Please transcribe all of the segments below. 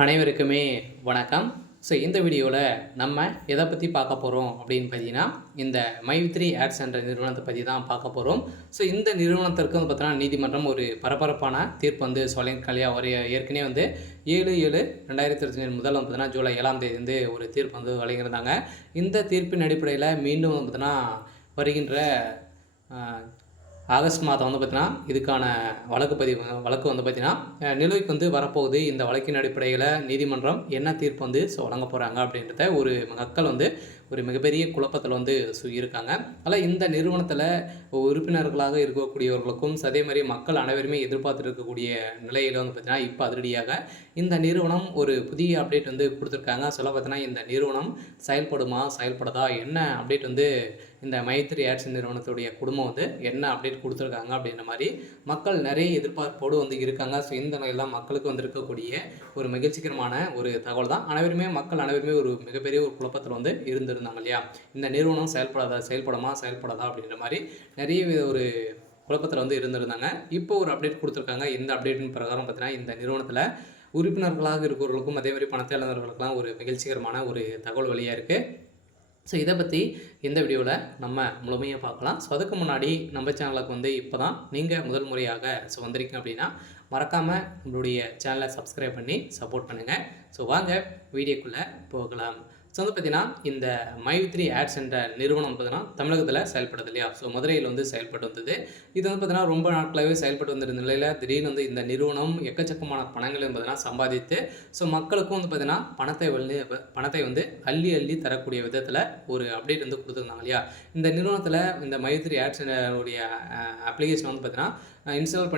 அனைவருக்குமே வணக்கம். இந்த வீடியோவில் நம்ம எதை பற்றி பார்க்க போகிறோம் அப்படின்னு பார்த்தீங்கன்னா, இந்த மைத்ரி ஆட்ஸ் என்ற நிறுவனத்தை பற்றி தான் பார்க்க போகிறோம். இந்த நிறுவனத்திற்கு வந்து பார்த்தீங்கன்னா, நீதிமன்றம் ஒரு பரபரப்பான தீர்ப்பு வந்து சொல்லியிருக்காங்க. ஒரு ஏற்கனவே வந்து 7/7/2025 முதல் வந்து பார்த்தீங்கன்னா, ஜூலை 7ஆம் தேதி வந்து ஒரு தீர்ப்பு வந்து வழங்கியிருந்தாங்க. இந்த தீர்ப்பின் அடிப்படையில் மீண்டும் வந்து பார்த்தீங்கன்னா, வருகின்ற ஆகஸ்ட் மாதம் வந்து பார்த்தீங்கன்னா, இதுக்கான வழக்கு வந்து பார்த்தீங்கன்னா, நிலுவைக்கு வந்து வரப்போகுது. இந்த வழக்கின் அடிப்படையில் நீதிமன்றம் என்ன தீர்ப்பு வந்து வழங்க போகிறாங்க அப்படின்றத ஒரு மக்கள் வந்து ஒரு மிகப்பெரிய குழப்பத்தில் வந்து இருக்காங்க. அதனால் இந்த நிறுவனத்தில் உறுப்பினர்களாக இருக்கக்கூடியவர்களுக்கும் அதே மாதிரி மக்கள் அனைவருமே எதிர்பார்த்துட்டு இருக்கக்கூடிய நிலையில் வந்து பார்த்தீங்கன்னா, இப்போ அதிரடியாக இந்த நிறுவனம் ஒரு புதிய அப்டேட் வந்து கொடுத்துருக்காங்க. பார்த்தீங்கன்னா, இந்த நிறுவனம் செயல்படாதா என்ன அப்டேட் வந்து இந்த மைத்ரி ஆட்ஸ் நிறுவனத்துடைய குடும்பம் வந்து என்ன அப்டேட் கொடுத்துருக்காங்க அப்படின்ற மாதிரி மக்கள் நிறைய எதிர்பார்ப்போடு வந்து இருக்காங்க. இந்த நிலையெல்லாம் மக்களுக்கு வந்து இருக்கக்கூடிய ஒரு மகிழ்ச்சிகரமான ஒரு தகவல் தான். மக்கள் அனைவருமே ஒரு மிகப்பெரிய ஒரு குழப்பத்தில் வந்து இருந்திருந்தாங்க இல்லையா? இந்த நிறுவனம் செயல்படாதா அப்படின்ற மாதிரி நிறைய ஒரு குழப்பத்தில் வந்து இருந்திருந்தாங்க. இப்போ ஒரு அப்டேட் கொடுத்துருக்காங்க. இந்த அப்டேட்டின் பிரகாரம் பார்த்தீங்கன்னா, இந்த நிறுவனத்தில் உறுப்பினர்களாக இருக்கிறவர்களுக்கும் அதே மாதிரி பணத்தை இழந்தவர்களுக்கெல்லாம் ஒரு மகிழ்ச்சிகரமான ஒரு தகவல் வழியாக இருக்குது. இதை பற்றி இந்த வீடியோவில் நம்ம முழுமையாக பார்க்கலாம். அதுக்கு முன்னாடி நம்ம சேனலுக்கு வந்து இப்போ தான் நீங்கள் முதல் முறையாக வந்திருக்கீங்க அப்படின்னா மறக்காமல் நம்மளுடைய சேனலை சப்ஸ்கிரைப் பண்ணி சப்போர்ட் பண்ணுங்கள். வாங்க வீடியோக்குள்ளே போகலாம். வந்து பார்த்தீங்கன்னா, இந்த மைத்ரி ஆட்ஸ் என்ற நிறுவனம் பார்த்தீங்கன்னா தமிழகத்தில் செயல்படுது இல்லையா? மதுரையில் வந்து செயல்பட்டு வந்தது. இது வந்து பார்த்தீங்கன்னா ரொம்ப நாட்களாகவே செயல்பட்டு வந்திருந்த நிலையில் திடீர்னு வந்து இந்த நிறுவனம் எக்கச்சக்கமான பணங்களை பார்த்தீங்கன்னா சம்பாதித்து மக்களுக்கும் வந்து பார்த்தீங்கன்னா பணத்தை வந்து அள்ளி அள்ளி தரக்கூடிய விதத்தில் ஒரு அப்டேட் வந்து கொடுத்துருந்தாங்க இல்லையா? இந்த நிறுவனத்தில் இந்த மைத்ரி ஆட்ஸ் உடைய அப்ளிகேஷன் வந்து பார்த்தீங்கன்னா இன்ஸ்டால்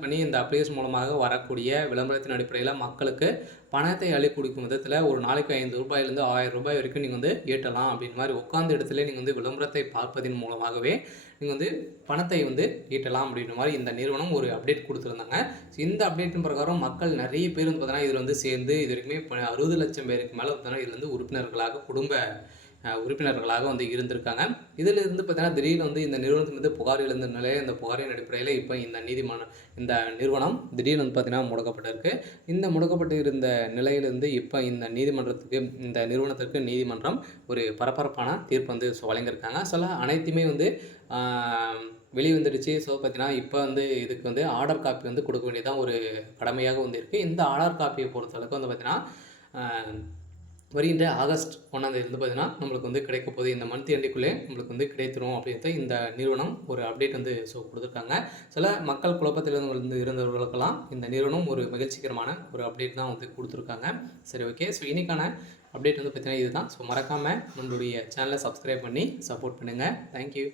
பண்ணி இந்த அப்ளிகேஷன் மூலமாக வரக்கூடிய விளம்பரத்தின் அடிப்படையில் மக்களுக்கு பணத்தை அள்ளி கொடுக்கும் விதத்தில் ஒரு நாளைக்கு ₹500 ₹1000 வரைக்கும் நீங்கள் வந்து ஈட்டலாம் அப்படின்ற மாதிரி உட்கார்ந்த இடத்துல நீங்கள் வந்து விளம்பரத்தை பார்ப்பதன் மூலமாகவே நீங்கள் வந்து பணத்தை வந்து ஈட்டலாம் அப்படின்ற மாதிரி இந்த நிறுவனம் ஒரு அப்டேட் கொடுத்துருந்தாங்க. இந்த அப்டேட்டின் பிரகாரம் மக்கள் நிறைய பேர் வந்து பார்த்தீங்கன்னா இதில் வந்து சேர்ந்து இது வரைக்குமே 60 லட்சம் பேருக்கு மேலே பார்த்தீங்கன்னா இதில் வந்து உறுப்பினர்களாக வந்து இருந்திருக்காங்க. இதில் இருந்து பார்த்தீங்கன்னா திடீர்னு வந்து இந்த நிறுவனத்தில் வந்து புகார் எழுந்த நிலையில் இந்த புகாரின் அடிப்படையில் இப்போ இந்த நிறுவனம் திடீர்னு வந்து பார்த்தீங்கன்னா முடக்கப்பட்டிருக்கு. இந்த முடக்கப்பட்டு இருந்த நிலையிலிருந்து இப்போ இந்த நிறுவனத்திற்கு நீதிமன்றம் ஒரு பரபரப்பான தீர்ப்பு வந்து வழங்கியிருக்காங்க. அனைத்துமே வந்து வெளிவந்துடுச்சு. பார்த்தீங்கன்னா இப்போ வந்து இதுக்கு வந்து ஆர்டர் காப்பி வந்து கொடுக்க வேண்டியதான் ஒரு கடமையாக வந்து இருக்குது. இந்த ஆர்டர் காப்பியை பொறுத்தளவுக்கு வந்து பார்த்தீங்கன்னா வருகின்ற ஆகஸ்ட் 1ஆம் தேதி வந்து பார்த்தீங்கன்னா நம்மளுக்கு வந்து கிடைக்க போகுது. இந்த மந்த் எண்டுக்குள்ளே நம்மளுக்கு வந்து கிடைத்திரும் அப்படின்ட்டு இந்த நிறுவனம் ஒரு அப்டேட் வந்து கொடுத்துருக்காங்க. மக்கள் குழப்பத்தில் இருந்தவர்களுக்கெல்லாம் இந்த நிறுவனம் ஒரு மகிழ்ச்சிகரமான ஒரு அப்டேட் தான் வந்து கொடுத்துருக்காங்க. ஓகே. இன்னைக்கான அப்டேட் வந்து பார்த்தீங்கன்னா இதுதான். மறக்காமல் நம்மளுடைய சேனலை சப்ஸ்கிரைப் பண்ணி சப்போர்ட் பண்ணுங்கள். தேங்க்யூ.